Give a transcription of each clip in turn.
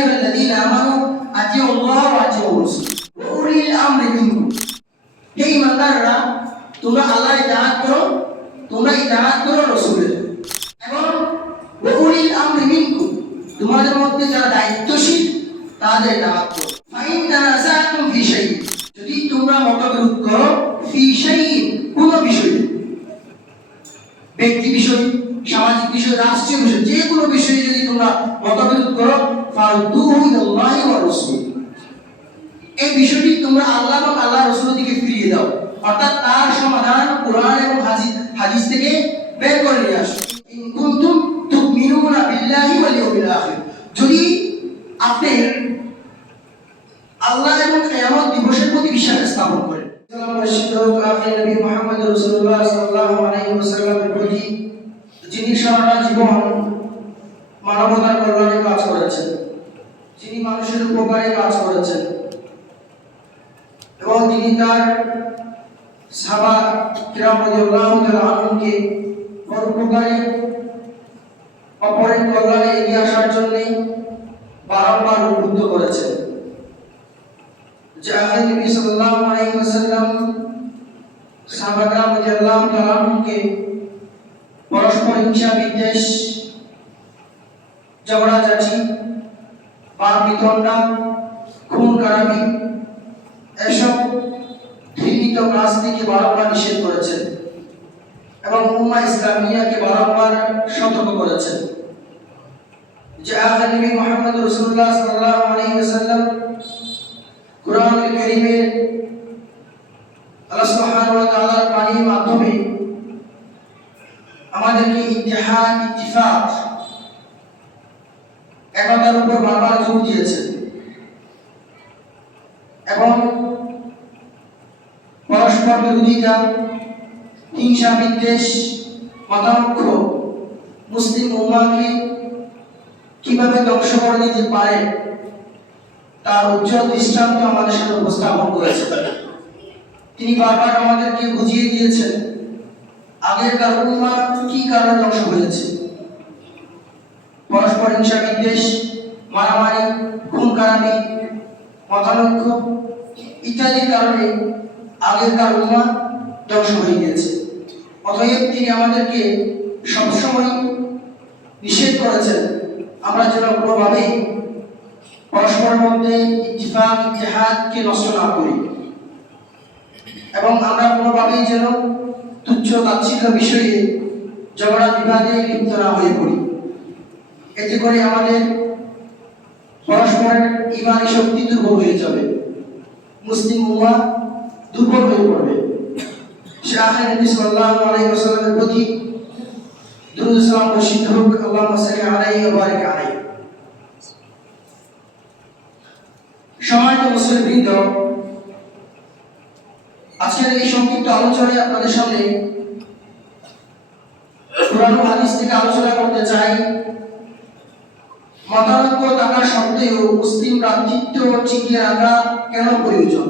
আইয়ুহাল্লাযীনা আমানু আতিউল্লাহ ওয়া আতিউর রাসূল ওয়া উলিল আমরি মিনকুম। হে ঈমানদাররা, তোমরা আল্লাহর ইতাআত করো, তোমরা ইতাআত করো রাসূলের, এবং ওয়া উলিল আমরি মিনকুম, তোমাদের মধ্যে যারা দায়িত্বশীল তাদের ইতাআত করো। ফাইন তানাযাতুম ফি শাইইন, যদি তোমরা মতবিরোধ করো ফি শাইইন, কোন বিষয়ে, ব্যক্তি বিষয়, সামাজিক বিষয়, রাষ্ট্রীয় বিষয়, যে কোনো বিষয়ে যদি তোমরা মতবিরোধ করো, ফারুদ্দুহু ইলাল্লাহি ওয়া রাসূল, এই বিষয়টি তোমরা আল্লাহ এবং আল্লাহর রাসূলের দিকে ফিরিয়ে দাও, অর্থাৎ তার সমাধান কোরআন এবং হাদিস থেকে বের করে নিয়ে আসো। ইন কুনতুম তুমিনুনা বিল্লাহি ওয়াল ইয়াউমিল আখির, যদি আপনি আল্লাহ এবং কিয়ামত দিবসের প্রতি বিশ্বাস স্থাপন করেন। নবী মুহাম্মদ রাসূলুল্লাহ সাল্লাল্লাহু আলাইহি ওয়াসাল্লামের প্রতি, যিনি সারা জীবন মানবতার কল্যাণে কাজ করেছেন, যিনি মানুষের উপকারে কাজ করেছেন, এবং তিনি তার সাহাবা কিরাম রাদিয়াল্লাহু তাআলা আনহুকে পরোপকারে অপরের কল্যাণে এগিয়ে আসার জন্য বারবার উদ্বুদ্ধ করেছেন। যে আল্লাহর নবী সাল্লাল্লাহু আলাইহি ওয়াসাল্লাম সাহাবা কিরাম রাদিয়াল্লাহু তাআলা আনহুকে পরস্পর হিংসা বিদ্বেষ, ঝগড়াঝাটি, বাদ বিতণ্ডা, খুন খারাপি, এসব ঘৃণিত কাজ থেকে বারবার নিষেধ করেছেন এবং উম্মাহ ইসলামিয়াকে বারবার সতর্ক করেছেন। যে আল্লাহর নবী মুহাম্মদ রাসূলুল্লাহ সাল্লাল্লাহু আলাইহি ওয়াসাল্লাম কুরআনুল কারীমে আল্লাহ সুবহানাহু ওয়া তাআলার বাণীর মাধ্যমে আমাদেরকে ইত্তেহাদ, ইত্তিফাক, একতার উপর বারবার জোর দিয়েছেন এবং পরস্পর বিরোধিতা, হিংসা বিদ্বেষ, মতানৈক্য মুসলিম উম্মাহকে কিভাবে ধ্বংস করে দিতে পারে তার উজ্জ্বল দৃষ্টান্ত আমাদের সামনে উপস্থাপন করেছেন। তিনি বারবার আমাদেরকে বুঝিয়ে দিয়েছেন আগেরকার উম্মাহ কি কারণে ধ্বংস হয়েছে। পরস্পর হিংসা বিদ্বেষ, মারামারি, খুন খারাপি, মতানৈক্য ইত্যাদির কারণে আগেরকার উম্মাহ ধ্বংস হয়ে গিয়েছে। অতএব তিনি আমাদেরকে সবসময় নিষেধ করেছেন আমরা যেন কোনোভাবে পরস্পরের মধ্যে ইত্তিফাক, ইত্তেহাদকে নষ্ট না করি এবং আমরা কোনোভাবেই যেন তুচ্ছ তাচ্ছিল্য বিষয়ে ঝগড়া বিবাদে লিপ্ত না হয়ে পড়ি। এতে করে আমাদের পরস্পরের ঈমানি শক্তি দুর্বল হয়ে যাবে, মুসলিম উম্মাহ দুর্বল হয়ে পড়বে। আখির নবী সাল্লাল্লাহু আলাইহি ওয়াসাল্লামের প্রতি দুরূদ সালাম বর্ষিত হোক। আল্লাহুম্মা সাল্লি আলাইহি ওয়া বারিক আলাইহি। সম্মানিত মুসলিমবৃন্দ, আজকের এই সংক্ষিপ্ত আলোচনায় আপনাদের সামনে কোরআন ও হাদিস থেকে আলোচনা করতে চাই মতানৈক্য থাকা সত্ত্বেও মুসলিম ভ্রাতৃত্ব টিকিয়ে রাখা কেন প্রয়োজন।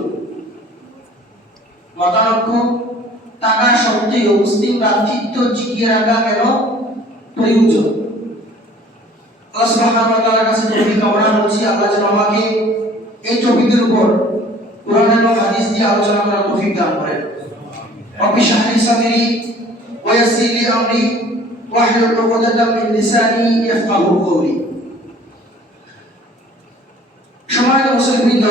মতানৈক্য থাকা সত্ত্বেও মুসলিম ভ্রাতৃত্ব টিকিয়ে রাখা কেন প্রয়োজন। আল্লাহ সুবহানাহু ওয়া তাআলার কাছে তৌফিক কামনা করছি, আল্লাহ যেন আমাকে এই টপিকের উপর কোরআন এবং হাদিস দিয়ে আলোচনা করার তৌফিক দান করেন। রব্বি ইশরাহ লি সাদরি ওয়া ইয়াসসির লি আমরি ওয়াহলুল উকদাতাম মিন লিসানি ইয়াফকাহু কওলি। সম্মানিত মুসলিমবৃন্দ,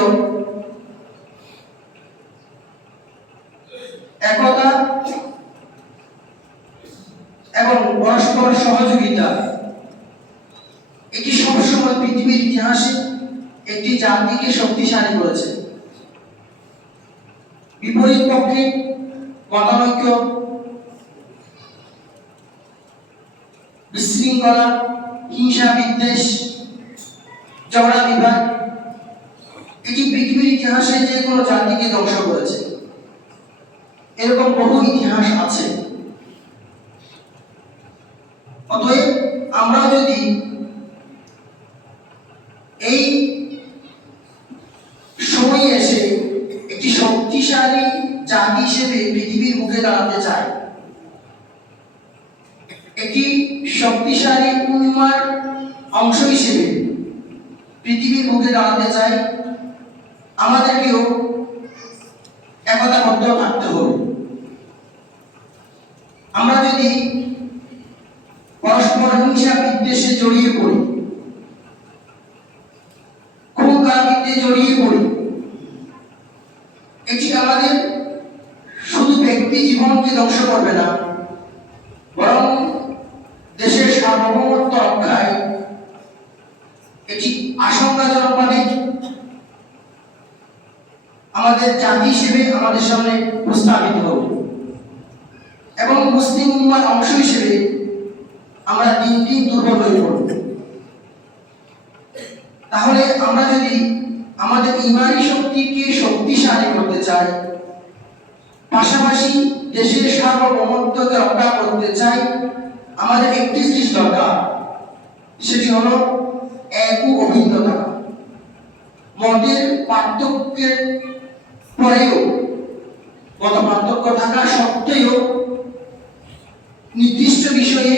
একতা এবং পরস্পর সহযোগিতা এটি সবসময় পৃথিবীর ইতিহাসে একটি জাতিকে শক্তিশালী করেছে। বিপরীত পক্ষে মতানৈক্য, বিশৃঙ্খলা, হিংসা বিদ্বেষ, ঝগড়া বিবাদ এটি পৃথিবীর ইতিহাসে যে কোনো জাতিকে ধ্বংস করেছে। এরকম বহু ইতিহাস আছে। অতএব আমরা যদি এই সময় এসে একটি শক্তিশালী জাতি হিসেবে পৃথিবীর মুখে দাঁড়াতে চাই, একটি শক্তিশালী উম্মাহর অংশ হিসেবে পৃথিবীর বুকে দাঁড়াতে চাই, আমাদেরকেও একতাবদ্ধ থাকতে হবে। আমরা যদি পরস্পর হিংসা বিদ্বেষে জড়িয়ে পড়ি, খুন খারাপিতে জড়িয়ে পড়ি, এটি আমাদের শুধু ব্যক্তি জীবনকে ধ্বংস করবে না, বরং দেশের সার্বভৌমত্ব রক্ষায় এটি আশঙ্কাজনকভাবে আমাদের জাতি হিসেবে আমাদের সামনে প্রস্তাবিত হবে এবং মুসলিম উম্মার অংশ হিসেবে আমরা দিন দিন দুর্বল হয়ে পড়ব। তাহলে আমরা যদি আমাদের ইমানি শক্তিকে শক্তিশালী করতে চাই, পাশাপাশি দেশের সার্বভৌমত্বকে রক্ষা করতে চাই, আমাদের একটি জিনিস দরকার, সেটি হলো এক অভিন্নতা। মতের পার্থক্যের পরেও, মত পার্থক্য থাকা সত্ত্বেও নির্দিষ্ট বিষয়ে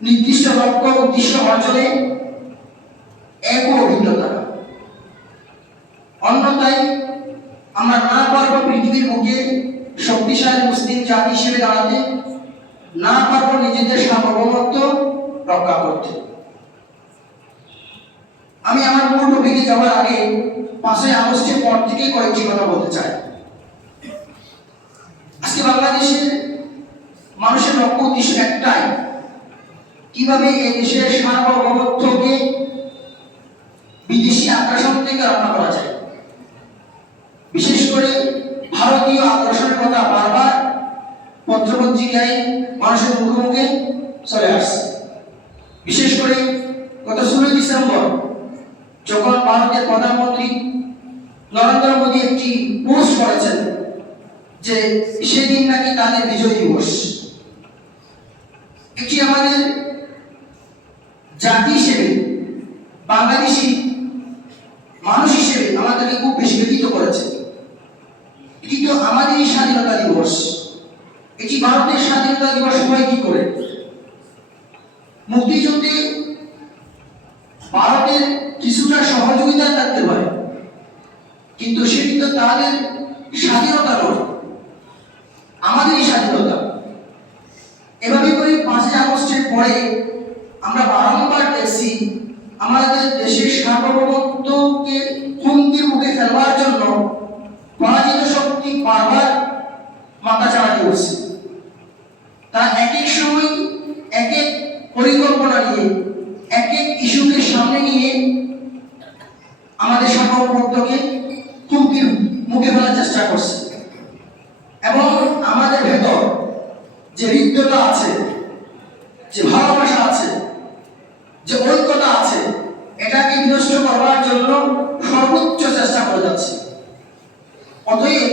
নির্দিষ্ট লক্ষ্য উদ্দেশ্য অর্জনে এক অভিন্নতা। অন্যথায় আমরা না পারবো পৃথিবীর বুকে শক্তিশালী মুসলিম জাতি হিসেবে দাঁড়াতে, না পারবো নিজেদের সার্বভৌমত্ব রক্ষা করতে। আমি আমার মূল টপিকে যাওয়ার আগে 5ই আগস্টের পর থেকে কয়েকটি কথা বলতে চাই। আজকে বাংলাদেশের মানুষের লক্ষ্য উদ্দেশ্য একটাই, কিভাবে এই দেশের সার্বভৌমত্বকে বিদেশি আগ্রাসন থেকে রক্ষা করা যায়। বিশেষ করে ভারতীয় আগ্রাসনের কথা বারবার পত্রপত্রিকায় মানুষের মুখে চলে আসছে। বিশেষ করে গত 16 ডিসেম্বর যখন ভারতের প্রধানমন্ত্রী নরেন্দ্র মোদী একটি পোস্ট করেছেন যে সেদিন নাকি তাদের বিজয় দিবস, এটি আমাদের জাতি হিসেবে, বাংলাদেশি মানুষ হিসেবে আমাদেরকে খুব বেশি ব্যথিত করেছে। এটি তো আমাদেরই স্বাধীনতা দিবস, এটি ভারতের স্বাধীনতা দিবস হয় কি করে? মুক্তিযুদ্ধে ভারতের কিছুটা সহযোগিতা থাকতে পারে, কিন্তু সেটি তো তাদের স্বাধীনতা নয়, আমাদেরই স্বাধীনতা। এভাবে করে 5ই আগস্টের পরে আমরা বারংবার দেখছি আমাদের দেশের সার্বভৌমত্বকে হুমকির মুখে ফেলবার জন্য পরাজিত শক্তি বারবার মাথা চাড়া দিয়েছে। তারা এক এক সময় এক এক পরিকল্পনা নিয়ে, এক এক ইস্যুকে সামনে নিয়ে আমাদের সার্বভৌমত্বকে হুমকির মুখে ফেলার চেষ্টা করছে এবং আমাদের ভেতর যে হৃদ্যতা আছে, যে ভালোবাসা আছে, যে ঐক্যতা আছে, এটাকে বিনষ্ট করবার জন্য সর্বোচ্চ চেষ্টা করে যাচ্ছে। অতএব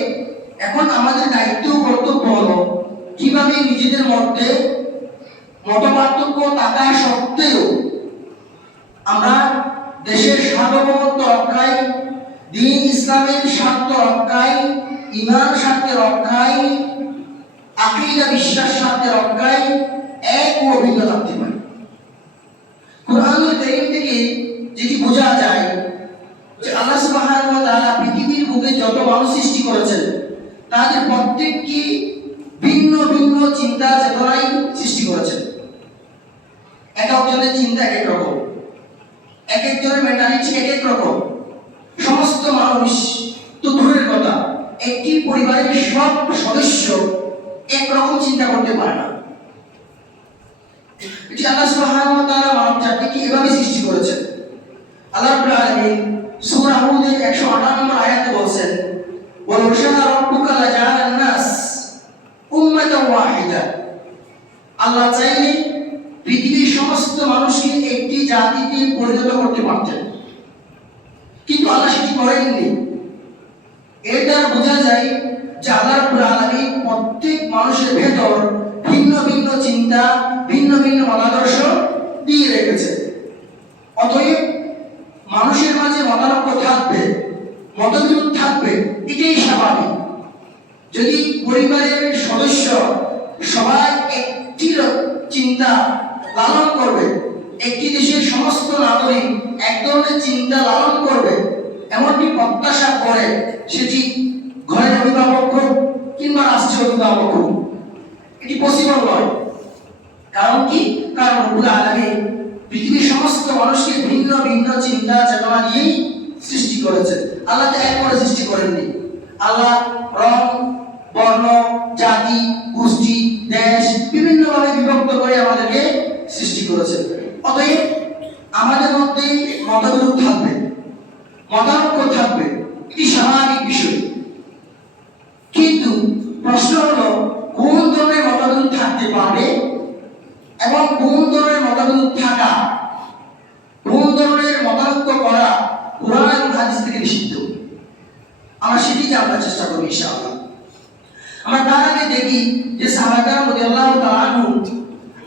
এখন আমাদের দায়িত্ব কর্তব্য হলো কিভাবে নিজেদের মধ্যে মতপার্থক্য থাকা সত্ত্বেও আমরা দেশের সার্বভৌমত্ব রক্ষায়, দ্বীন ইসলামের স্বার্থ রক্ষায়, ঈমান স্বার্থে রক্ষায়, আকীদা বিশ্বাস স্বার্থে রক্ষায় এক ও অভিন্ন থাকতে পারি। কুরআনুল কারীম থেকে যেটি বোঝা যায় যে আল্লাহ সুবহানাহু ওয়া তাআলা পৃথিবীর বুকে যত মানুষ সৃষ্টি করেছেন তাদের প্রত্যেককে ভিন্ন ভিন্ন চিন্তা চেতনায় সৃষ্টি করেছেন। এক একজনের চিন্তা এক এক রকম, এক একজনের মেন্টালিটি এক এক রকম। সমস্ত মানুষ তো দূরের কথা, একটি পরিবারের সব সদস্য একরকম চিন্তা করতে পারে না। এটি আল্লাহ সুবহানাহু ওয়া তাআলা মানব জাতিকে এভাবে সৃষ্টি করেছেন। আল্লাহ রাব্বুল আলামিন সূরা হুদের 158 নম্বর আয়াতে বলেন, ওয়ালাউ শাআ রাব্বুকা লাজাআলান নাস উম্মাতান ওয়াহিদা। আল্লাহ চাইলে পৃথিবীর সমস্ত মানুষকে একটি জাতিতে পরিণত করতে পারতেন, কিন্তু আল্লাহ সেটি করেননি। এর দ্বারা বোঝা যায় যে আল্লাহ রাব্বুল আলামিন প্রত্যেক মানুষের ভেতর ভিন্ন ভিন্ন চিন্তা, ভিন্ন ভিন্ন মতাদর্শ দিয়ে রেখেছে। অতএব মানুষের মাঝে মতানৈক্য থাকবে, মতবিরোধ থাকবে, এটাই স্বাভাবিক। যদি পরিবারের সদস্য সবাই একটি চিন্তা লালন করবে, একটি দেশের সমস্ত নাগরিক এক ধরনের চিন্তা লালন করবে এমনটি প্রত্যাশা করে, সেটি ঘরের অভিভাবক হোক কিংবা রাষ্ট্রীয় অভিভাবক হোক, এটি পসিবল নয়। কারণ কি? কারণ রব্বুল আলামিন পৃথিবীর সমস্ত মানুষকে ভিন্ন ভিন্ন চিন্তা চেতনা দিয়েই সৃষ্টি করেছেন। আল্লাহ তো এক করে সৃষ্টি করেননি। আল্লাহ রং, বর্ণ, জাতি, গোষ্ঠী, দেশ বিভিন্নভাবে বিভক্ত করে আমাদেরকে সৃষ্টি করেছেন। অতএব আমাদের মধ্যে মতবিরোধ থাকবে, মতানৈক্য থাকবে, এটি স্বাভাবিক বিষয়। কিন্তু প্রশ্ন হলো কোন ধরনের মতবিরোধ থাকতে পারবে এবং কোন ধরনের মতবিরোধ থাকা, কোন ধরনের মতানৈক্য করা কোরআন এবং হাদিস থেকে নিষিদ্ধ। আমরা সেটি জানার চেষ্টা করব ইনশাআল্লাহ। আমরা তার আগে দেখি যে সাহাবায়ে রাদিয়াল্লাহু তাআলা আনহু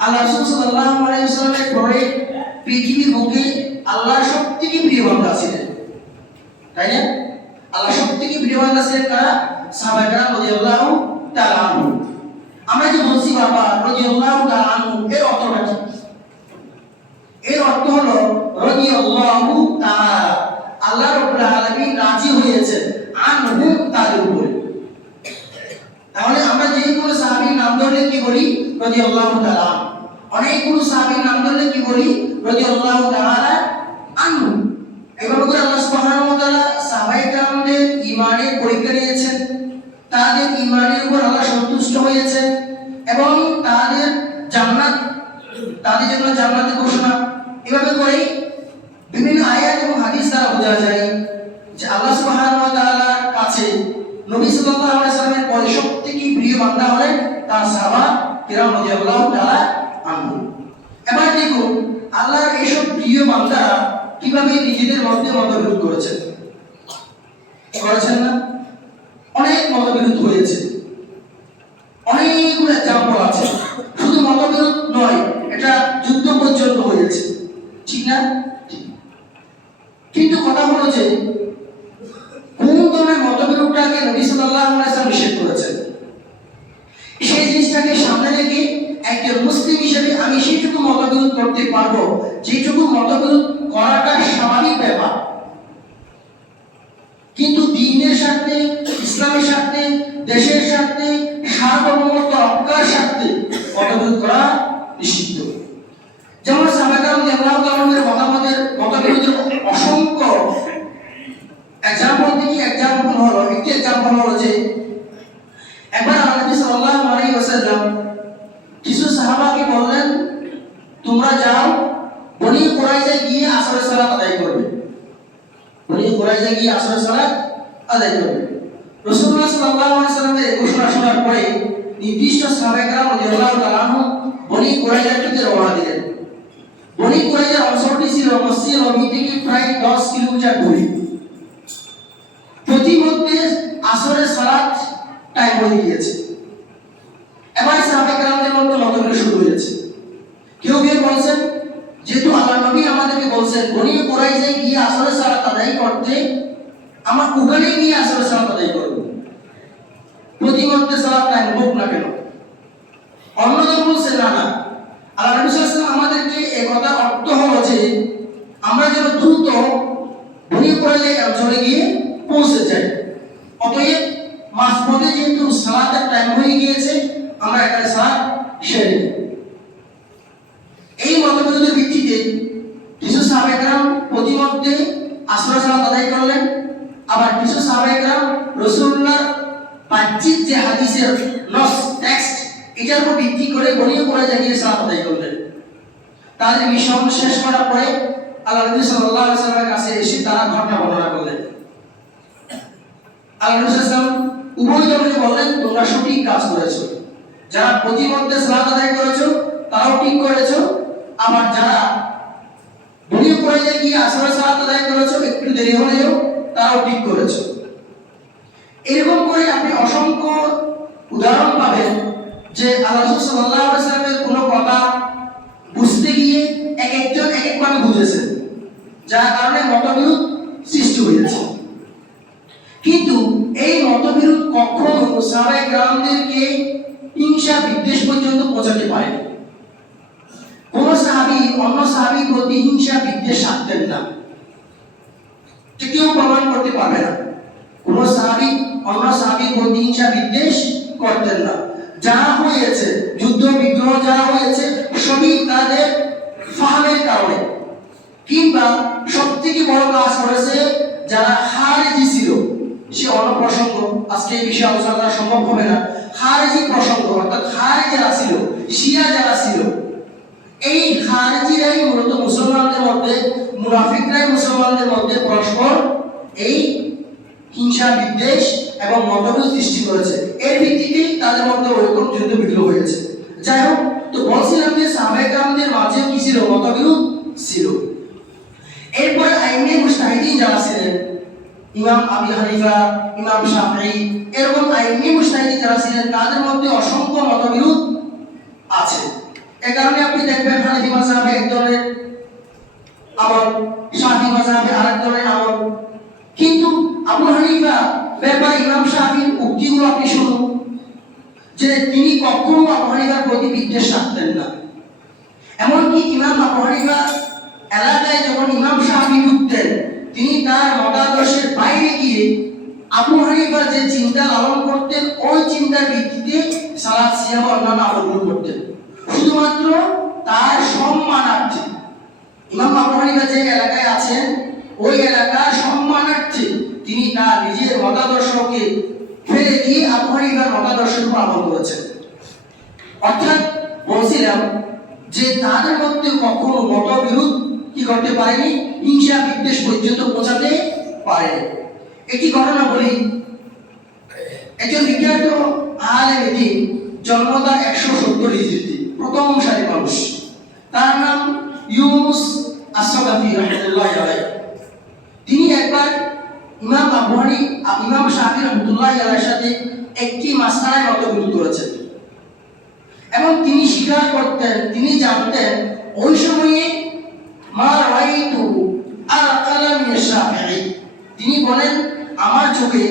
আল্লাহ রাসূল সাল্লাল্লাহু আলাইহি ওয়াসাল্লামের পরে পৃথিবীর বুকে আল্লাহর সবথেকে প্রিয় বান্দা ছিলেন, তাই না? আল্লাহ সবথেকে প্রিয় বান্দা ছিলেন কারা? সাহাবায়ে রাদিয়াল্লাহু তাআলা আনহু। আমরা যে বলছি বাবা রাদিয়াল্লাহু তাআলা আনহু, এর অর্থটা কি? এর অর্থ হলো রাদিয়াল্লাহু তাআলা, আল্লাহ রাব্বুল আলামিন রাজি হয়েছেন আনহু, তাদের উপরে। তাহলে আমরা যে কোনো সাহাবীর নাম ধরলে কি বলি? রাদিয়াল্লাহু তাআলা। অনেকগুলো সাহাবীর নাম ধরলে কি বলি? রাদিয়াল্লাহু তাআলা আনহু। এভাবে করে আল্লাহ সুবহানাহু ওয়া তাআলা সাহাবায়ে কেরামদের ঈমানের পরীক্ষা নিয়েছেন, তাদের ঈমানের উপর আল্লাহ সন্তুষ্ট হয়েছেন এবং তাদের জান্নাত, তাদের জন্য জান্নাতের ঘোষণা। এভাবে করে বিভিন্ন আয়াত এবং হাদিস দ্বারা বোঝা যায় যে আল্লাহ সুবহানাহু ওয়া তাআলার কাছে নবী সাল্লাল্লাহু আলাইহি ওয়াসাল্লামের পরে সবথেকে প্রিয় বান্দা হলেন তার সাহাবা কিরাম রাদিয়াল্লাহু তাআলা আনহু। এবার দেখুন আল্লাহর এইসব প্রিয় বান্দারা কিভাবে নিজেদের মধ্যে মতবিরোধ করেছেন না? অনেক মতবিরোধ হয়েছে, অনেকগুলো এক্সাম্পল আছে। শুধু মতবিরোধ নয়, এটা যুদ্ধ পর্যন্ত হয়েছে, ঠিক না? কিন্তু কথা হলো যে কোন ধরনের মতবিরোধটাকে নবী সাল্লাল্লাহু আলাইহি ওয়াসাল্লাম নিষেধ করেছেন, সেই জিনিসটাকে সামনে রেখে একজন মুসলিম হিসেবে আমি সেটুকু মতবিরোধ করতে পারবো যেটুকু মতবিরোধ করাটা স্বাভাবিক ব্যাপার। কিন্তু দ্বীনের স্বার্থে, ইসলামের স্বার্থে, দেশের স্বার্থে, সার্বভৌমত্ব রক্ষার স্বার্থে মতবিরোধ করা নিষিদ্ধ। যেমন সাহাবায়ে রাদিয়াল্লাহু তাআলার মতবিরোধের অসংখ্য এক্সাম্পল দেখি। একটি এক্সাম্পল হলো যে একবার নবী সাল্লাল্লাহু আলাইহি ওয়াসাল্লাম কিছু সাহাবাকে বললেন, তোমরা যাও বনি কুরাইজা গিয়ে আসরের সালাত আদায় করবে। বনি কুরাইজা গিয়ে আসরের সালাত আদায় করবে। রাসূলুল্লাহ সাল্লাল্লাহু আলাইহি ওয়াসাল্লামের এই ঘোষণা শোনার পরে নির্দিষ্ট সাহাবায়ে কেরাম রাদিয়াল্লাহু তাআলা আনহু বনি কুরাইজার দিকে রওনা দিলেন। বনি কুরাইজার অঞ্চলটি ছিল মসজিদ নববী থেকে প্রায় 10 কিলোমিটার দূরে। প্রতিমধ্যে আসরের সালাত টাইম হয়ে গিয়েছে। এবার সাহাবায়ে কেরামদের মধ্যে মতবিরোধ শুরু হয়েছে। কেউ বলছেন, যেহেতু আল্লাহ নবী আমাদেরকে বলছেন বনি কুরাইজায় গিয়ে আসরের সালাত আদায় করতে, আমরা ওখানে গিয়ে আসরের সালাত আদায় করব। প্রতিমধ্যে সালাত টাইম হোক না কেন। অন্যজন বলছে না, আল্লাহ নবী সাল্লাল্লাহু আলাইহি ওয়াসাল্লাম আমাদেরকে এই কথা অর্থ হলো যে আমরা যেন দ্রুত বনি কুরাইজায় অঞ্চলে গিয়ে পৌঁছে যাই। অতএব মাঝপথে যেহেতু সালাতের টাইম হয়ে গিয়েছে, আমরা এখানে সালাত সেরে নিই। এই মতবিরোধের ভিত্তিতে কিছু সাহাবায়ে কেরাম প্রতিমধ্যে আসরের সালাত আদায় করলেন, আবার কিছু সাহাবায়ে কেরাম রাসূলুল্লাহর বাহ্যিক যে হাদিসের নস টেক্সট, এটার উপর ভিত্তি করে বনি কুরাইজা গিয়ে সালাত আদায় করলেন। তাদের মিশন শেষ করার পরে আল্লাহ নবী সাল্লাল্লাহু আলাইহি ওয়াসাল্লামের কাছে এসে তারা ঘটনা বর্ণনা করলেন। আল্লাহ নবী সাল্লাল্লাহু আলাইহি ওয়াসাল্লাম উভয় দলকে বললেন, তোমরা সঠিক কাজ করেছো। যারা প্রতিমধ্যে সালাত আদায় করেছো তারাও ঠিক করেছো, আবার যারা বনি কুরাইজা গিয়ে আসরের সালাত আদায় করেছো একটু দেরি হলেও তারাও ঠিক করেছো। এরকম করে আপনি অসংখ্য উদাহরণ পাবেন যে আল্লাহ রাসূল সাল্লাল্লাহু আলাইহি ওয়াসাল্লামের কোনো কথা বুঝতে গিয়ে এক একজন এক একভাবে বুঝেছেন, যার কারণে মতবিরোধ সৃষ্টি হয়েছে। কিন্তু এই মতবিরোধ কখনো সাহাবায়ে কেরামদেরকে হিংসা বিদ্বেষ পর্যন্ত পৌঁছাতে পারেনি। কোন সাহাবী অন্য সাহাবীর প্রতি হিংসা বিদ্বেষ রাখতেন না, কেউ প্রমাণ করতে পারবে না। কোন সাহাবী অন্য সাহাবীর প্রতি হিংসা বিদ্বেষ করতেন না। যা হয়েছে, যুদ্ধ বিগ্রহ যা হয়েছে, সবই তাদের ফাহমের কারণে। কিংবা সবথেকে বড় কাজ করেছে যারা খারেজি ছিল, সে অন্য প্রসঙ্গ, আজকে এই বিষয়ে আলোচনা করা সম্ভব হবে না। খারেজি প্রসঙ্গ অর্থাৎ খারেজি যারা ছিল, শিয়া যারা ছিল, এই খারেজিরাই মূলত মুসলমানদের মধ্যে, মুনাফিকরাই মুসলমানদের মধ্যে পরস্পর এই হিংসা বিদ্বেষ এবং মতভেদ সৃষ্টি করেছে। এর ভিত্তিতেই তাদের মধ্যে ওইরকম যুদ্ধ বিগ্রহ হয়েছে। যাই হোক, তো বলছিলাম যে সাহাবায়ে কেরামদের মাঝে কি ছিল? মতবিরোধ ছিল। এরপরে আইনে মুজতাহিদিন যারা ছিলেন, ইমাম আবু হানিফা, ইমাম শাফিঈ, এরকম আইনে মুজতাহিদিন যারা ছিলেন, তাদের মধ্যে অসংখ্য মতবিরোধ আছে। এই কারণে আপনি দেখবেন হানাফি মাযহাবে এক ধরনের আমল, শাফিঈ মাযহাবে আরেক ধরনের আমল। কিন্তু আবু হানিফা ব্যাপারে ইমাম শাফিঈর উক্তিগুলো আপনি শুনুন, যে তিনি কখনো আবু হানিফার প্রতি বিদ্বেষ রাখতেন না। এমনকি ইমাম আবু হানিফা এলাকায় যখন ইমাম শাফিঈ উঠতেন, তিনি তার মতাদর্শের বাইরে গিয়ে আবু হানিফা যে চিন্তা লালন করতেন, ওই চিন্তার ভিত্তিতে সালাত, সিয়াম, অন্যান্য আমলগুলো করতেন, শুধুমাত্র তার সম্মানার্থে। ইমাম আবু হানিফা যে এলাকায় আছেন, ওই এলাকার সম্মানার্থে তিনি তার নিজের মতাদর্শকে ফেলে দিয়ে আবু হানিফার মতাদর্শের উপর আমল করেছেন। অর্থাৎ বলছিলাম যে তাদের মধ্যে কখনো মতবিরোধ কি করতে পারেনি, হিংসা বিদ্বেষ পর্যন্ত পৌঁছাতে পারেনি। একটি ঘটনা বলি। একজন বিখ্যাত আলেম দ্বীন, জন্ম তার 170 হিজরিতে, প্রথম সারির মানুষ, তার নাম ইউনুস আস-সাকাফি রাহমাতুল্লাহি আলাইহি। তিনি একবার ইমাম শাফিঈ রাহমাতুল্লাহি আলাইহির সাথে একটি মাসআলায় মতবিরোধ করেছেন এবং তিনি স্বীকার করতেন, তিনি জানতেন ওই সময়ে মা রাআইতু আল-কালা মিন শাফিঈ, তিনি বলেন আমার চোখে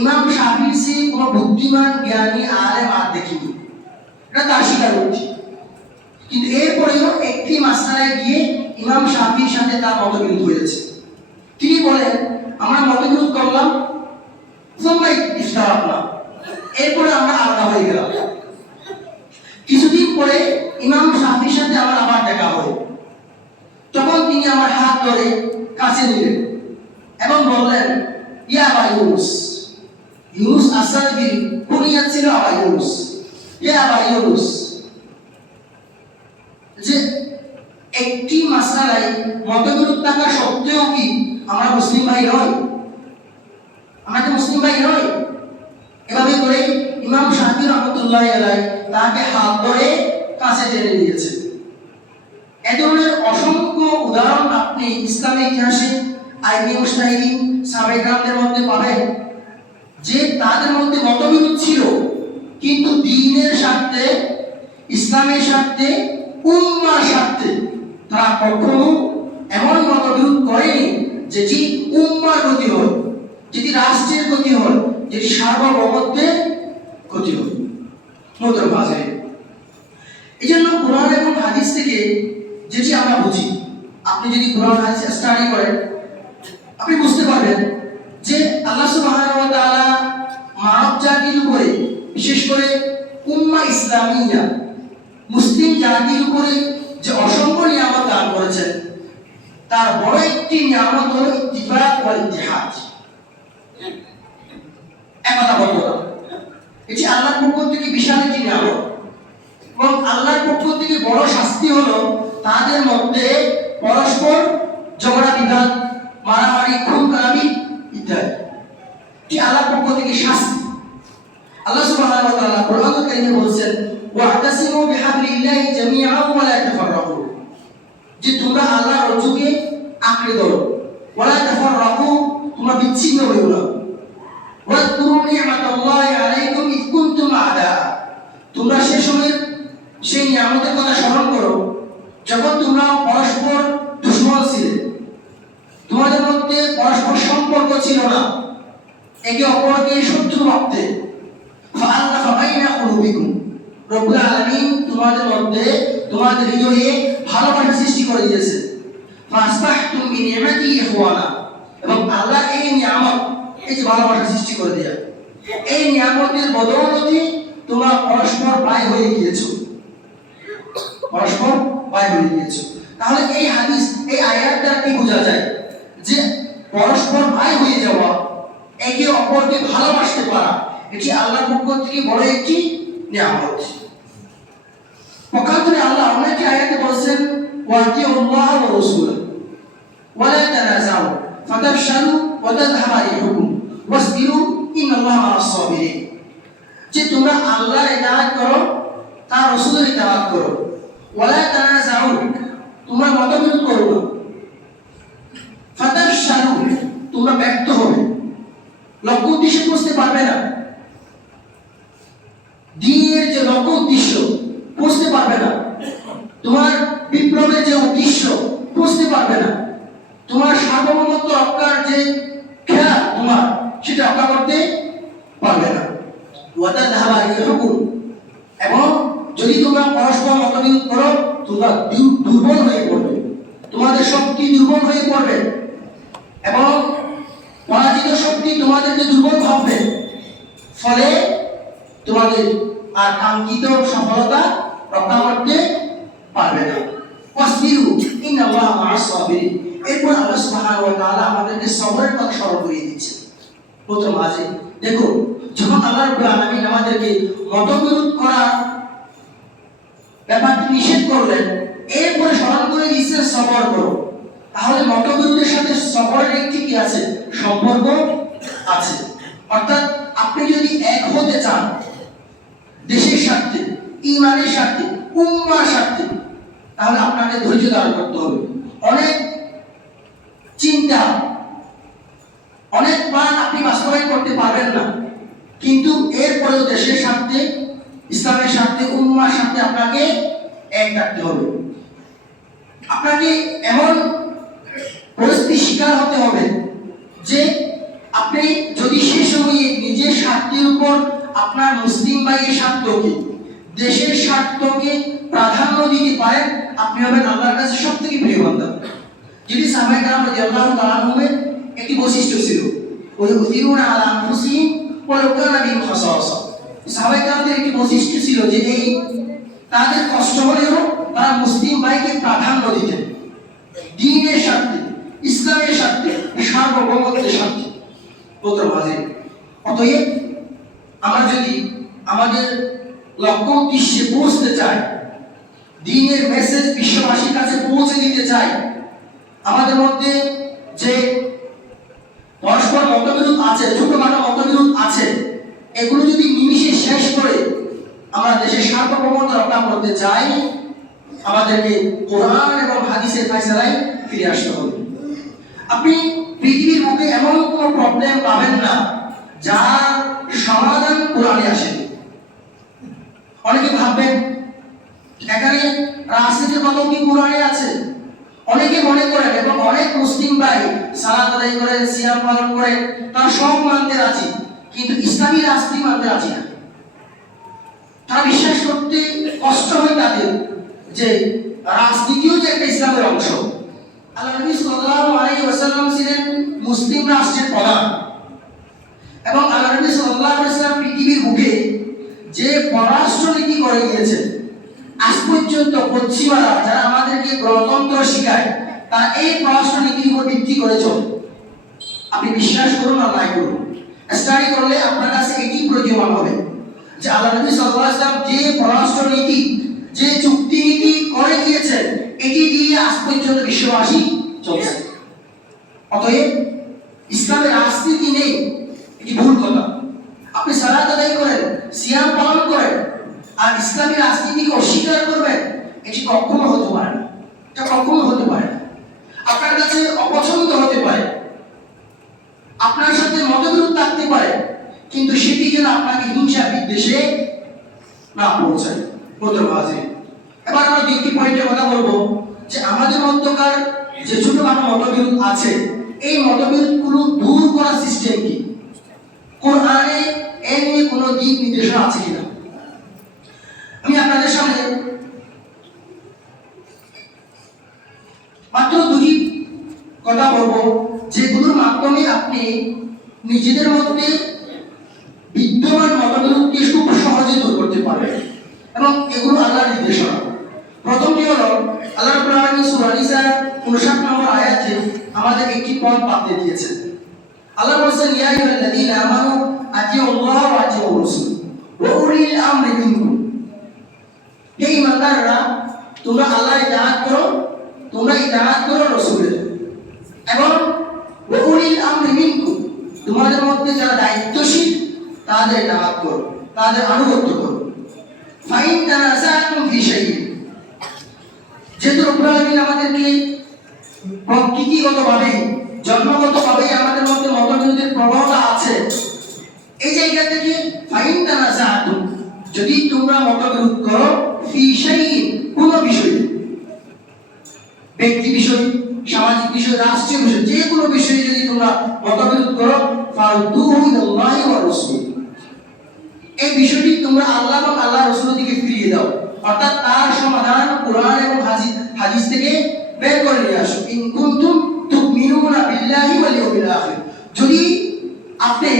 ইমাম শাফিঈর চেয়ে কোনো বুদ্ধিমান জ্ঞানী আলেম আর দেখিনি। এটা তার স্বীকারোক্তি। কিন্তু এরপরেও একটি মাসআলায় গিয়ে ইমাম শাফিঈর সাথে তার মতবিরোধ হয়েছে। তিনি বলেন আমরা মতবিরোধ করলাম, এরপরে আমরা আলাদা হয়ে গেলাম। কিছুদিন পরে ইমাম শাফিঈর সাথে আমার আবার দেখা হয়। তখন তিনি আমার হাত ধরে কাছে নিলেন এবং বললেন, ইয়া আবা ইউনুস, ইউনুস আস-সাকাফি কুনিয়াত ছিল আবা ইউনুস, ইয়া আবা ইউনুস, যে একটি মাসআলায় মতবিরোধ থাকা সত্ত্বেও কি আমরা মুসলিম ভাই নই? আমরা কি মুসলিম ভাই নই? এভাবে করে ইমাম শাফিঈ রাহমাতুল্লাহি আলাইহি তাকে হাত ধরে কাছে টেনে নিয়েছেন। এ ধরনের অসংখ্য উদাহরণ আপনি ইসলামের ইতিহাসে আইনে মুজতাহিদিন সাহাবায়ে কেরামদের মধ্যে পাবেন, যে তাদের মধ্যে মতবিরোধ ছিল, কিন্তু দ্বীনের স্বার্থে, ইসলামের স্বার্থে, উম্মার স্বার্থে তারা কখনো এমন মতবিরোধ করেনি যেটি উম্মার ক্ষতি হয়, যেটি রাষ্ট্রের ক্ষতি হয়, যেটি সার্বভৌমত্বের ক্ষতি হয়। মোহতরম হাজিরিন, এই জন্য কোরআন এবং হাদিস থেকে যেটি আমরা বুঝি, আপনি যদি কোরআন হাদিস স্টাডি করেন, আপনি বুঝতে পারবেন যে আল্লাহ সুবহানাহু ওয়া তাআলা মানব জাতির উপরে, বিশেষ করে উম্মাহ ইসলামিয়া, মুসলিম জাতির উপরে যে অসংখ্য নিয়ামত দান করেছেন, তার বড় একটি নিয়ামত হলো ইত্তিফাক ওয়াল ইত্তিহাদ, একতাবদ্ধতা। এটি আল্লাহর পক্ষ থেকে বিশাল একটি নিয়ামত এবং আল্লাহর পক্ষ থেকে বড় শাস্তি হলো তাদের মধ্যে পরস্পর ঝগড়া বিবাদ, মারামারি, খুন খারাপি ইত্যাদি। এটি আল্লাহর পক্ষ থেকে শাস্তি। আল্লাহ সুবহানাহু ওয়া তাআলা কোরআনুল কারীমে বলেছেন, ওয়া'তাসিমু বিহাবলিল্লাহি জামিআন ওয়া লা তাফাররাকু, যে তোমরা আল্লাহর রজ্জুকে আঁকড়ে ধরো, ওয়া লা তাফাররাকু, তোমরা বিচ্ছিন্ন হইও না। ওয়াজকুরু নি'মাতাল্লাহি আলাইকুম ইয কুনতুম আ'দা, তোমরা সেই সময় সেই নিয়ামতের কথা স্মরণ করো যখন তোমরা পরস্পর দুশমন ছিলে, তোমাদের মধ্যে পরস্পর সম্পর্ক ছিল না, একে অপরকে শত্রু ভাবতে। ফাআল্লাফা বাইনা কুলুবিকুম, রব্বুল আলামিন তোমাদের মধ্যে, তোমাদের হৃদয়ে ভালোবাসা সৃষ্টি করে দিয়েছে। ফাসবাহতুম বিনি'মাতিহি ইখওয়ানা, এবং আল্লাহ এই নিয়ামত, এই যে ভালোবাসা সৃষ্টি করে দেয়া, এই নিয়ামতের বদৌলতে তোমরা পরস্পর ভাই হয়ে গিয়েছো, পরস্পর ভাই হয়ে গিয়েছো। তাহলে এই হাদিস, এই আয়াত দ্বারা কি বোঝা যায়? যে পরস্পর ভাই হয়ে যাওয়া, একে অপরকে ভালোবাসতে পারা, এটি আল্লাহর পক্ষ থেকে বড় একটি নিয়ামত। পক্ষান্তরে আল্লাহ অনেক আয়াতে বলেছেন, ওয়াতিউল্লাহ ওয়া রাসূলাহু ওয়া লা তানাযাউ ফাতাফশালু ওয়া তাযহাবা রিহুকুম ওয়াসবিরু ইন্নাল্লাহা মা'আস সাবিরিন, যে তোমরা আল্লাহর ইতাআত করো, তার রাসূলের ইতাআত করো, ওয়া লা তানাযাউ, তোমরা মতবিরোধ করো না, ফাতাফশালু, তোমরা ব্যর্থ হবে, লক্ষ্য উদ্দেশ্য বুঝতে পারবে না, দ্বীনের যে লক্ষ্য উদ্দেশ্য বুঝতে পারবে না, তোমার বিপ্লবের যে উদ্দেশ্য বুঝতে পারবে না, তোমার সার্বভৌমত্ব রক্ষার যে খেলা তোমার, সেটা রক্ষা করতে পারবে না। ওয়াতাযহাবা রিহুকুম, এবং যদি তোমরা পরস্পর মতবিরোধ করো, তোমরা দুর্বল হয়ে পড়বে, তোমাদের শক্তি দুর্বল হয়ে পড়বে, এবং পরাজিত শক্তি তোমাদেরকে দুর্বল ভাববে, ফলে তোমাদের আর কাঙ্ক্ষিত সফলতা রক্ষা করতে পারবে না। ওয়াসবিরু ইন্নাল্লাহা মা'আস সাবিরিন, এরপর আল্লাহ সুবহানাহু ওয়া তাআলা আমাদেরকে সবরের কথা স্মরণ করিয়ে দিচ্ছে। প্রথম মাঝে দেখো, যখন আল্লাহ রাব্বুল আলামিন আমাদেরকে মতবিরোধ করার ব্যাপারটি নিষেধ করলেন, এরপরে স্মরণ করে দিচ্ছেন সবর করো। তাহলে মতবিরোধের সাথে সবরের একটি কি আছে? সম্পর্ক আছে। অর্থাৎ আপনি যদি এক হতে চান দেশের স্বার্থে, ঈমানের স্বার্থে, উম্মার স্বার্থে, তাহলে আপনাকে ধৈর্য ধারণ করতে হবে। অনেক চিন্তা, অনেক প্ল্যান আপনি বাস্তবায়ন করতে পারবেন না, কিন্তু এরপরেও দেশের স্বার্থে, ইসলামের স্বার্থে, উম্মার স্বার্থে আপনাকে এক থাকতে হবে। আপনাকে এমন পরিস্থিতির শিকার হতে হবে যে আপনি যদি সে সময়ে নিজের স্বার্থের উপর আপনার মুসলিম ভাইয়ের স্বার্থকে, দেশের স্বার্থকে প্রাধান্য দিতে পারেন, আপনি হবেন আল্লাহর কাছে সবথেকে প্রিয় বান্দা। যদি সাহাবায়ে কেরাম রাদিয়াল্লাহু তাআলা আনহুমের একটি বৈশিষ্ট্য ছিল, ওই ইউসিরুনা আলা আনফুসিহিম ওয়া লাউ কানা বিহিম খাসাসা, সাহাবায়ে কেরামদের একটি বৈশিষ্ট্য ছিল যে এই তাদের কষ্ট হলেও তারা মুসলিম ভাইকে প্রাধান্য দিতেন, দ্বীনের স্বার্থে, ইসলামের স্বার্থে, সার্বভৌমত্বের স্বার্থে। প্রথম হাজির, অতএব আমরা যদি আমাদের লক্ষ্য উদ্দেশ্যে পৌঁছতে চাই, দ্বীনের মেসেজ বিশ্ববাসীর কাছে পৌঁছে দিতে চাই, আমাদের মধ্যে যে পরস্পর মতবিরোধ আছে, ছোটখাটো মতবিরোধ আছে, এগুলো যদি নিমিষে শেষ করে আমরা দেশের সার্বভৌমত্ব রক্ষা করতে চাই, আমাদেরকে কোরআন এবং হাদিসের ফায়সালায় ফিরে আসতে হবে। আপনি পৃথিবীর মধ্যে এমন কোনো প্রবলেম পাবেন না যার সমাধান কোরআনে আসে। অনেকে ভাববেন এখানে রাজনীতির কথা কি কোরআনে আছে? অনেকে মনে করেন, এবং অনেক মুসলিম ভাই সালাত আদায় করেন, সিয়াম পালন করেন, তারা সব মানতে রাজি, কিন্তু ইসলামী রাজনীতি মানতে রাজি না। তারা বিশ্বাস করতে কষ্ট হয় তাদের যে রাজনীতিও যে একটা ইসলামের অংশ। আল্লাহ নবী সাল্লাল্লাহু আলাইহি ওয়াসাল্লাম ছিলেন মুসলিম রাষ্ট্রের প্রধান, এবং আল্লাহ নবী সাল্লাল্লাহু আলাইহি ওয়াসাল্লাম পৃথিবীর বুকে যে পররাষ্ট্রনীতি করে গিয়েছেন, আজ পর্যন্ত পশ্চিমারা যারা আমাদেরকে গণতন্ত্র শেখায়, তারা এই পররাষ্ট্রনীতির উপর ভিত্তি করে চলে। আপনি বিশ্বাস করুন আর নাই করুন, স্টাডি করলে আপনার কাছে এটি প্রতীয়মান হবে যে আল্লাহ নবী সাল্লাল্লাহু আলাইহি ওয়াসাল্লাম যে পররাষ্ট্রনীতি, যে চুক্তি নীতি করে গিয়েছেন, এটি দিয়ে আজ পর্যন্ত বিশ্ববাসী চলছে। অতএব ইসলামের রাজনীতি নেই, এটি ভুল কথা। আপনি সালাত আদায় করেন, সিয়াম পালন করেন, আর ইসলামী রাজনীতিকে অস্বীকার করবেন, এটি কখনো হতে পারে না। এটা কখনো হতে পারে না। আপনার কাছে অপছন্দ হতে পারে, আপনার সাথে মতবিরোধ থাকতে পারে, কিন্তু সেটি যেন আপনাকে হিংসা বিদ্বেষে না পৌঁছায়। প্রথম হাজির, এবার আমরা দুটি পয়েন্টের কথা বলবো যে আমাদের মধ্যকার যে ছোটখাটো মতবিরোধ আছে, এই মতবিরোধগুলো দূর করার সিস্টেম কি, কোরআনে এর নিয়ে কোনো দিক নির্দেশনা আছে কিনা। আমি আপনাদের সামনে মাত্র দুটি কথা বলবো, যেগুলোর মাধ্যমে আপনি নিজেদের মধ্যে বিদ্যমান মতবিরোধকে খুব সহজে দূর করতে পারবেন, এবং এগুলো আল্লাহর নির্দেশনা। প্রথমটি হলো আল্লাহ রাব্বুল আলামিন সূরা নিসা 59 নম্বর আয়াতে আমাদের একটি পথ বাতলে দিয়েছেন। আল্লাহ বলেছেন, ইয়া আইয়ুহাল্লাযীনা আমানু আতিউল্লাহ ওয়া আতিউর রাসূল ওয়া উলিল আমরি মিনকুম। হে ঈমানদাররা, তোমরা আল্লাহর ইতাআত করো, তোমরা ইতাআত করো রাসূলের, এবং ওয়া উলিল আমরি মিনকুম, তোমাদের মধ্যে যারা দায়িত্বশীল তাদের ইতাআত করো, তাদের আনুগত্য করো। ফাইন তানাযাতুম ফি শাইইন, যেহেতু রব্বুল আলামিন আমাদেরকে প্রকৃতিগতভাবে জন্মগতভাবে আমাদের মধ্যে মতবিরোধের প্রবণতা আছে, এই জায়গা থেকে ফাইন তানাযাতুম, যদি তোমরা মতবিরোধ করো ফি শাইইন, কোন বিষয়ে, ব্যক্তি বিষয়, সামাজিক বিষয়, রাষ্ট্রীয় বিষয়, যে কোনো বিষয়ে যদি তোমরা মতবিরোধ করো, ফারুদ্দুহু ইলাল্লাহি ওয়া রাসূল, এই বিষয়টি তোমরা আল্লাহ এবং আল্লাহর রাসূলের দিকে ফিরিয়ে দাও, অর্থাৎ তার সমাধান কোরআন এবং হাদিস থেকে বের করে নিয়ে আসো। ইন কুনতুম তুমিনুনা বিল্লাহি ওয়াল ইয়াউমিল আখির, যদি আপনি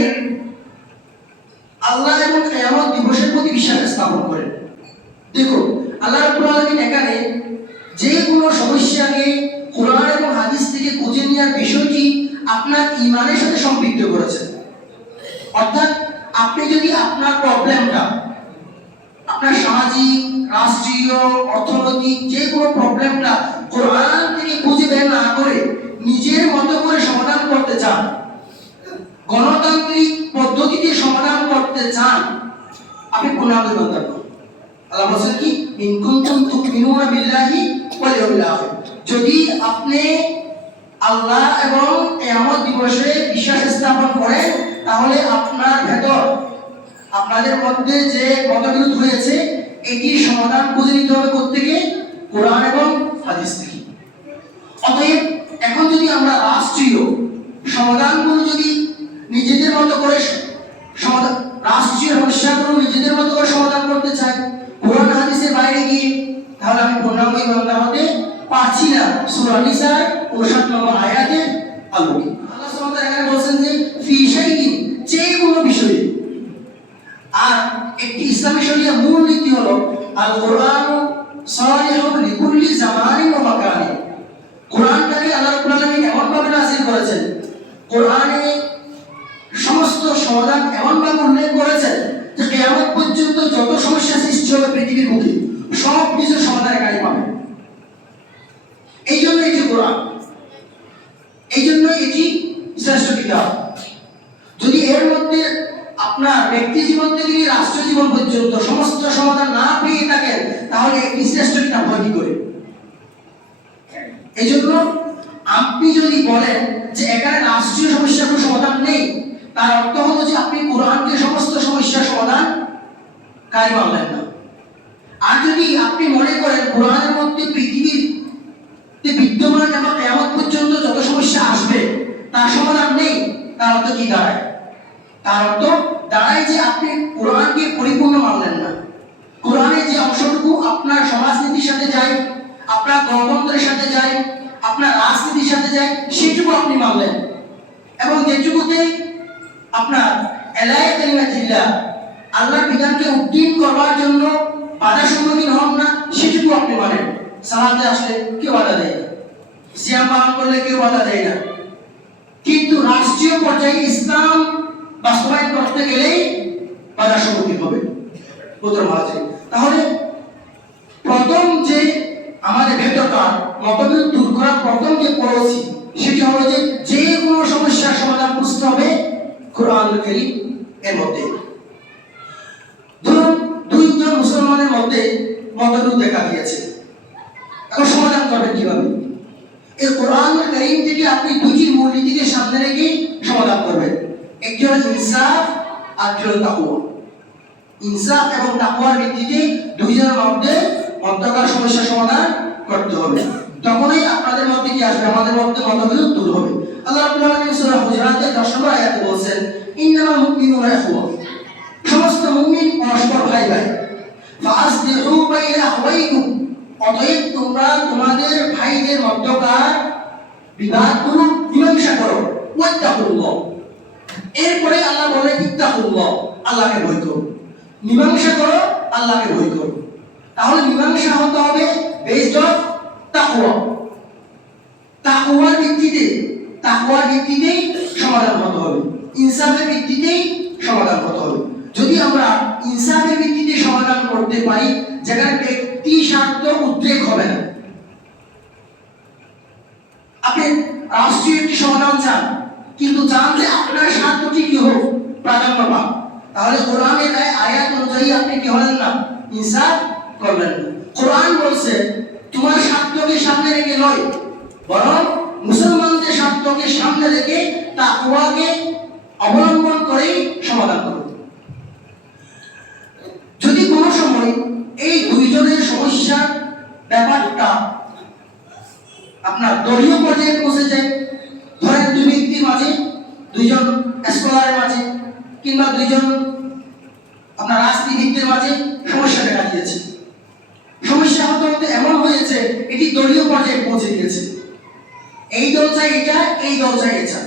আল্লাহ এবং কিয়ামত দিবসের প্রতি বিশ্বাস স্থাপন করেন। দেখুন, আল্লাহ রাব্বুল আলামিন এখানে যে কোনো সমস্যাকে কোরআন এবং হাদিস থেকে খুঁজে নেওয়ার বিষয়টি আপনার ঈমানের সাথে সম্পৃক্ত করেছেন। অর্থাৎ আপনি যদি আপনার প্রবলেমটা, আপনার সামাজিক, রাষ্ট্রীয়, অর্থনৈতিক যে কোনো প্রবলেমটা কোরআন থেকে খুঁজে বের না করে নিজের মতো করে সমাধান করতে চান, গণতান্ত্রিক পদ্ধতিতে সমাধান করতে চান, আপনি পূর্ণাঙ্গ ইমানদার। আল্লাহ বলেন কি, ইন কুনতুম তুমিনুনা বিল্লাহি ওয়াল ইয়াউমিল আখির, যদি আপনি আল্লাহ এবং কিয়ামত দিবসে বিশ্বাস স্থাপন করেন, তাহলে আপনার ভেতর, আপনাদের মধ্যে যে মতবিরোধ হয়েছে এটি সমাধান খুঁজে নিতে হবে কোত্থেকে? কোরআন এবং হাদিস থেকে। অতএব এখন যদি আমরা রাষ্ট্রীয় সমাধানগুলো যদি নিজেদের মতো করে সমাধান, রাষ্ট্রীয় সমস্যাগুলো নিজেদের মতো করে সমাধান করতে চাই কোরআন হাদিসের বাইরে গিয়ে, তাহলে আমি পূর্ণাঙ্গ ইমানদার হতে পারছি না। সূরা নিসার 59 নম্বর আয়াতে আলোকে আল্লাহ সুবহানাহু ওয়া তাআলা এখানে বলেন যে ফি শাইইন, যে কোনো বিষয়ে। আর একটি ইসলামী শরিয়া মূল নীতি হলো আল কোরআন সালিহুন লিকুল্লি জামানিন ওয়া মাকানিন। কোরআনটাকে আল্লাহ রাব্বুল আলামিন এমন ভাবে নাযিল করেছেন, কোরআনে সমস্ত সমাধান এমন ভাবে উল্লেখ করেছেন যে কিয়ামত পর্যন্ত যত সমস্যা সৃষ্টি হবে পৃথিবীর বুকে সব কিছু সমাধান এখানে পাবে। এই জন্য এটি কোরআন, এই জন্য এটি শ্রেষ্ঠ কিতাব। যদি এর মধ্যে আপনার ব্যক্তি জীবন থেকে রাষ্ট্র জীবন পর্যন্ত সমস্ত সমাধান না পেয়ে থাকেন, তাহলে একটি শ্রেষ্ঠ কিতাব হয় কি করে? এই জন্য আপনি যদি বলেন যে এখানে রাষ্ট্রীয় সমস্যার কোনো সমাধান নেই, তার অর্থ হলো যে আপনি কোরআনকে সমস্ত সমস্যার সমাধান কারি মানলেন না। আর যদি আপনি মনে করেন কোরআনের মধ্যে পৃথিবীর বিদ্যমান এবং কিয়ামত পর্যন্ত যত সমস্যা আসবে তার সমাধান নেই, তার অর্থ কি দাঁড়ায়? তার অর্থ দাঁড়ায় যে আপনি কোরআনকে পরিপূর্ণ মানলেন না। কোরআনের যে অংশটুকু আপনার সমাজনীতির সাথে যায়, আপনার গণতন্ত্রের সাথে যায়, আপনার রাজনীতির সাথে যায়, সেটুকু আপনি মানলেন, এবং যেটুকুতে আপনার এলায়ে কালিমাতিল্লাহ, আল্লাহর বিধানকে উদ্দীন করবার জন্য বাধা সম্মুখীন হন না, সেটুকু আপনি মানেন। সালাতে আসলে কেউ বাধা দেয় না, সিয়াম পালন করলে কেউ বাধা দেয় না, কিন্তু রাষ্ট্রীয় পর্যায়ে ইসলাম বাস্তবায়ন করতে গেলেই বাধার সম্মুখীন হবে। তাহলে প্রথম যে আমাদের ভেতরকার মতবিরোধ দূর করার প্রথম যে পলিসি, সেটি হলো যে কোনো সমস্যার সমাধান খুঁজতে হবে কোরআনুল কারীম এর মধ্যে। ধরুন দুইজন মুসলমানের মধ্যে মতবিরোধ দেখা দিয়েছে, এখন সমাধান করবেন কিভাবে? এই কোরআনুল কারীম থেকে আপনি দুটি মূলনীতিকে সামনে রেখে সমাধান করবেন। একটি হলো ইনসাফ, আর একটি হলো তাকওয়া। ইনসাফ এবং তাকওয়ার ভিত্তিতে দুইজনের মধ্যকার সমস্যার সমাধান করতে হবে। তখনই আপনাদের মধ্যে কি আসবে? আমাদের মধ্যে মতবিরোধ দূর হবে। আল্লাহ রাব্বুল আলামিন সূরা হুজুরাতের 10 নম্বর আয়াতে বলেছেন, ইন্নামাল মুমিনুনা ইখওয়া, সমস্ত মুমিন পরস্পর ভাই ভাই। ফাসদিউ বাইনা আখওয়াইকুম, অতএব তোমরা তোমাদের ভাইদের মধ্যকার বিবাদগুলো মীমাংসা করো, ওয়াত্তাকুল্লাহ। এরপরে আল্লাহ বলে ইত্তাকুল্লাহ, আল্লাহকে ভয় করো। মীমাংসা করো, আল্লাহকে ভয় করো। তাহলে মীমাংসা হতে হবে বেসড অফ তাকওয়া। তাকওয়ার ভিত্তিতেই সমাধান হতে হবে, ইনসাফের ভিত্তিতেই সমাধান হতে হবে। যদি আমরা ইনসাফের ভিত্তিতে সমাধান করতে পারি, যেখানে ব্যক্তি স্বার্থ উদ্রেক হবে না। আপনি রাষ্ট্রীয় একটি সমাধান চান, কিন্তু চান যে আপনার স্বার্থটি কি হোক, প্রাধান্য পাক, তাহলে কোরআনের আয়াত অনুযায়ী আপনি কি হলেন না, ইনসাফ করলেন না। কোরআন বলছে তোমার স্বার্থকে সামনে রেখে নয়, বরং মুসলমানদের স্বার্থকে সামনে রেখে তাকওয়াকে অবলম্বন করেই সমাধান করো। যদি কোনো সময় এই দুইজনের সমস্যা ব্যাপারটা আপনার দলীয় পর্যায়ে পৌঁছে যায়, ধরেন দুই ব্যক্তির মাঝে, দুইজন স্কলারের মাঝে, কিংবা দুইজন আপনার রাজনীতিবিদদের মাঝে সমস্যা দেখা দিয়েছে, সমস্যা হতে হতে এমন হয়েছে এটি দলীয় পর্যায়ে পৌঁছে গিয়েছে, এই দল চাই এটা, এই দল চাই এটা।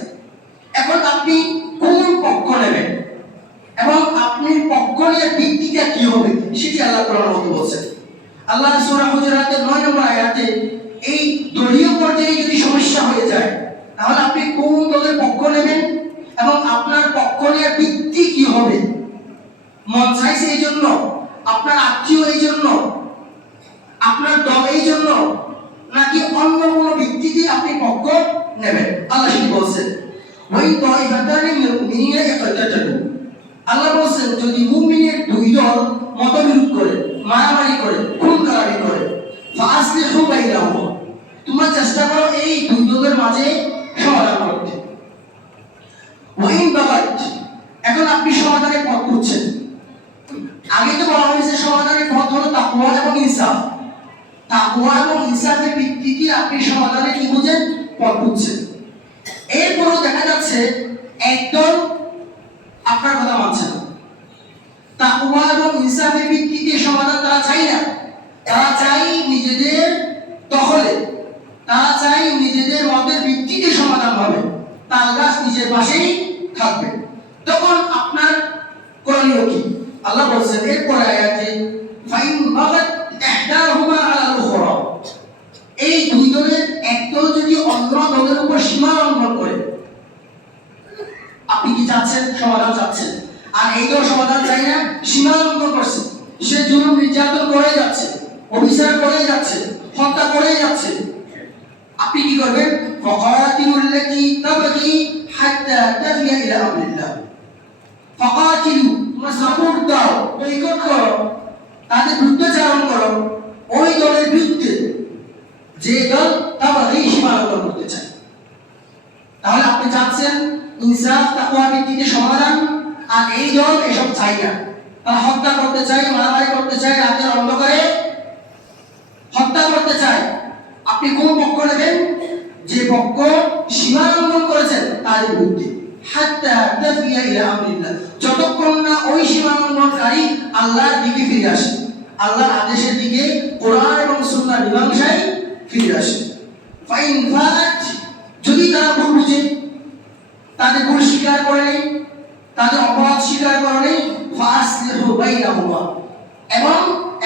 এখন আপনি কোন পক্ষ নেবেন এবং আপনি পক্ষ নিয়ে ভিত্তিটা কি হবে, সেটি আল্লাহ কোরআনের মধ্যে বলছেন। আল্লাহ সূরা হুজুরাতের 9 নম্বর আয়াতে এই দলীয় পর্যায়ে যদি সমস্যা হয়ে যায়, তাহলে আপনি কোন দলের পক্ষ নেবেন এবং আপনার পক্ষ নিয়ে ভিত্তি কি হবে। মন চাইছে এই জন্য, আপনার আত্মীয় এই জন্য, আপনার দল এই জন্য, নাকি অন্য কোনো ভিত্তিতে আপনি পক্ষ নেবেন। আল্লাহ সেটি বলছেন, ওই তাইফাতানি মিনিনা ইকতাতালু। আল্লাহ বলছেন যদি মুমিনের দুই দল মতবিরোধ করে, মারামারি করে, খুন খারাপি করে, ফাসলিহু বাইনাহুমা, তোমরা চেষ্টা করো এই দুই দলের মাঝে সমাধান করতে। ওয়াইন বাগাত, এখন আপনি সমাধানের পথ খুঁজছেন। আগে তো বলা হয়েছে সমাধানের পথ হলো তাকওয়া এবং ইনসাফ। তাকওয়া এবং ইনসাফের ভিত্তিতে আপনি সমাধানে কি বুঝেন, পথ খুঁজছেন। এরপরও দেখা যাচ্ছে একদল আপনার কথা মানছে না। তাকওয়া এবং ইনসাফের ভিত্তিতে সমাধান তারা চাই না, তারা চাই নিজেদের দখলে, তারা চাই নিজেদের মতের ভিত্তিতে সমাধান হবে, তাল গাছ নিজের পাশেই থাকবে। তখন আপনার করণীয় কি? আল্লাহ বলছেন এরপর আয়াতে, ফাইন বাগাত ইহদাহুমা আলাল উখরা, এই দুই দলের একদল যদি অন্য দলের উপর সীমা লঙ্ঘন করে, আপনি কি চাচ্ছেন, সমাধান চাচ্ছেন, আর এই দল সমাধান চাই না, সীমা লঙ্ঘন করছে, সে জুলুম নির্যাতন করে যাচ্ছে, অবিচার করে যাচ্ছে, হত্যা করে যাচ্ছে, আপনি কি করবেন? ফাকাতিলুল লাতী তাবগী হাত্তা তাফিয়া ইলা আমরিল্লাহ। ফাকাতিলু, তোমরা সাপোর্ট দাও, বয়কট করো, তাদের বিরুদ্ধাচরণ করো ওই দলের বিরুদ্ধে যে দল তাবগী সীমা লঙ্ঘন করতে চায়। তাহলে আপনি চাচ্ছেন ইনসাফ তাকওয়া ভিত্তিতে সমাধান, আর এই দল এসব চায় না, তারা হত্যা করতে চায়, মারামারি করতে চায়, রাতের অন্ধকারে হত্যা করতে চায়। আপনি কোন পক্ষ নেবেন? যে পক্ষ সীমা লঙ্ঘন করেছেন তার বিরুদ্ধে, হাত্তা তাফিয়া ইলা আমরিল্লাহ, যতক্ষণ না ওই সীমা লঙ্ঘনকারী আল্লাহর দিকে ফিরে আসে, আল্লাহর আদেশের দিকে, কোরআন এবং সুন্নাহ মীমাংসায় ফিরে আসে। ফাইন ফাত, যদি তারা ভুল বুঝে, তাদের ভুল স্বীকার করে নেই, তাদের অপরাধ স্বীকার করে নেই, ফাসলিহু বাইনাহুমা, এবং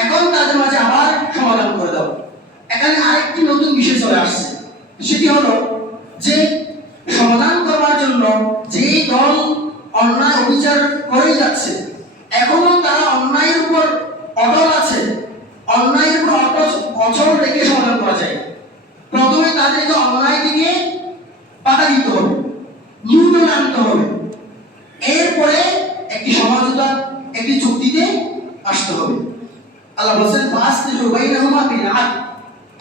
এখন তাদের মাঝে আবার সমাধান করে দাও। এখানে আরেকটি নতুন বিষয় চলে আসছে, সেটি হলো যে সমাধান করার জন্য যে দল অন্যায় অবিচার করে যাচ্ছে, এখনো তারা অন্যায়ের উপর অটল আছে, অন্যায়ের উপর অচল রেখে সমাধান করা যায়। প্রথমে তাদেরকে অন্যায় থেকে বাধা দিতে হবে, নিয়ন্ত্রণে আনতে হবে, এরপরে একটি সমঝোতা, একটি চুক্তিতে আসতে হবে। আল্লাহ বলেন ফাসলিহু বাইনাহুমা বিল আদল,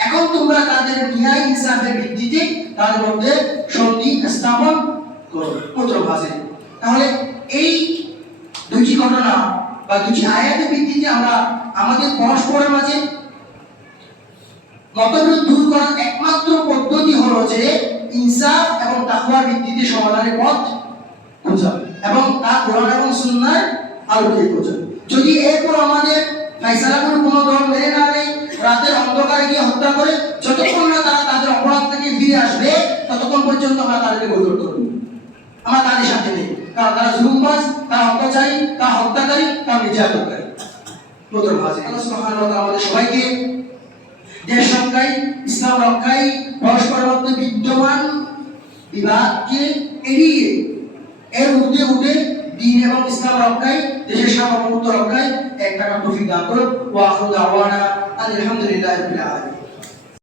এখন তোমরা তাদের ন্যায় ইনসাফের ভিত্তিতে তাদের মধ্যে সন্ধি স্থাপন করো। পুত্র ভাষে, তাহলে এই দুটি ঘটনা বা দুটি আয়াতের ভিত্তিতে আমরা আমাদের পরস্পরের মাঝে মতবিরোধ দূর করার একমাত্র পদ্ধতি হলো যে ইনসাফ এবং তাকওয়ার ভিত্তিতে সমাধানের পথ খোঁজা এবং তা কোরআন এবং সুন্নাহর আলোকে খোঁজা। যদি এরপর আমাদের ফায়সালা কোনো দল মেনে না নেয়, রাতের অন্ধকার কারাগারে গিয়ে হত্যা করে যতক্ষণ না তারা তাদের অপরাধ থেকে ফিরে আসবে ততক্ষণ পর্যন্ত আমরা তাদেরকে বৈধ করব। আমরা তাদের সাথে নেই, কারণ তারা জুলুমবাজ, তারা অত্যাচারী, তারা হত্যাকারী, তারা নির্যাতনকারী। মোহতরম হাজিরিন, আল্লাহ সুবহানাহু ওয়া তাআলা আমাদের সবাইকে দেশ রক্ষায়, ইসলাম রক্ষায়, পরস্পরের মধ্যে বিদ্যমান বিবাদকে এড়িয়ে এর ঊর্ধ্বে উঠে দ্বীন এবং ইসলাম রক্ষায়, দেশের সার্বভৌমত্ব রক্ষায় একটা তৌফিক দান করুন। ওয়া আখিরু দাওয়ানা আলহামদুলিল্লাহি রাব্বিল আলামিন।